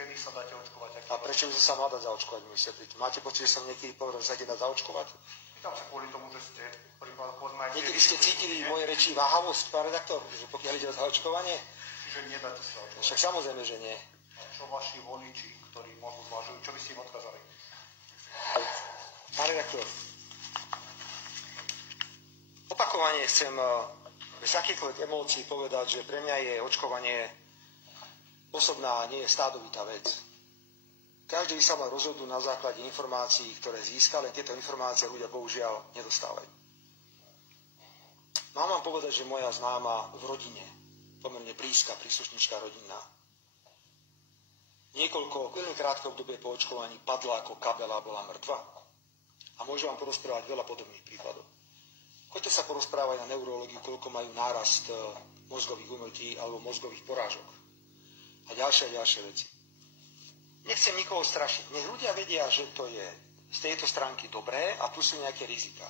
Kedy sa dáte očkovať? A prečo by som sa mal dať zaočkovať, mi vysvetliť? Máte pocit, že som niekedy povedal, že sa dá zaočkovať? Pýtam sa kvôli tomu, že ste prípad poznáte... Niekedy ste cítili v mojej reči váhavosť, pán redaktor, že pokiaľ ide o zaočkovanie? Čiže nedáte sa očkovať. Však samozrejme, že nie. A čo vaši voliči, ktorí možno zvažujú, čo by ste im odkázali? Pán redaktor, opakovane chcem bez akýchkoľvek emócií povedať, že pre mňa je očkovanie osobná, nie je stádovitá vec. Každý sa má rozhodnúť na základe informácií, ktoré získal, len tieto informácie ľudia bohužiaľ nedostávajú. Mám vám povedať, že moja známa v rodine, pomerne blízka príslušnička rodinná, veľmi krátke obdobie po očkovaní padla ako kabela a bola mŕtva. A môžem vám porozprávať veľa podobných prípadov. Choďte sa porozprávať na neurológiu, koľko majú nárast mozgových úmrtí alebo mozgových porážok. A ďalšie veci. Nechcem nikoho strašiť. Nech ľudia vedia, že to je z tejto stránky dobré a tu sú nejaké riziká.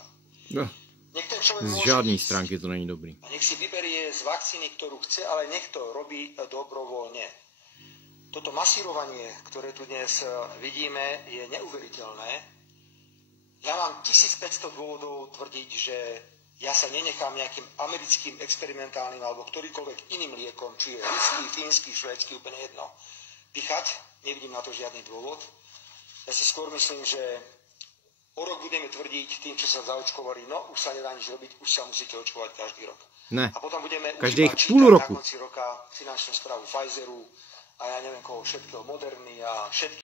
No, nech ten človek z žádnej stránky to není dobrý. A nech si vyberie z vakcíny, ktorú chce, ale nech to robí dobrovoľne. Toto masírovanie, ktoré tu dnes vidíme, je neuveriteľné. Ja mám 1500 dôvodov tvrdiť, že ja sa nenechám nejakým americkým experimentálnym alebo ktorýkoľvek iným liekom, či je ruský, fínsky, švédsky, úplne jedno, pichať. Nevidím na to žiadny dôvod. Ja si skôr myslím, že o rok budeme tvrdiť tým, čo sa zaočkovali, no už sa nedá nič robiť, už sa musíte očkovať každý rok. Ne. A potom budeme každých čítať půl roku na konci roka finančnú správu Pfizeru a ja neviem koho všetkého, Moderny a všetkých.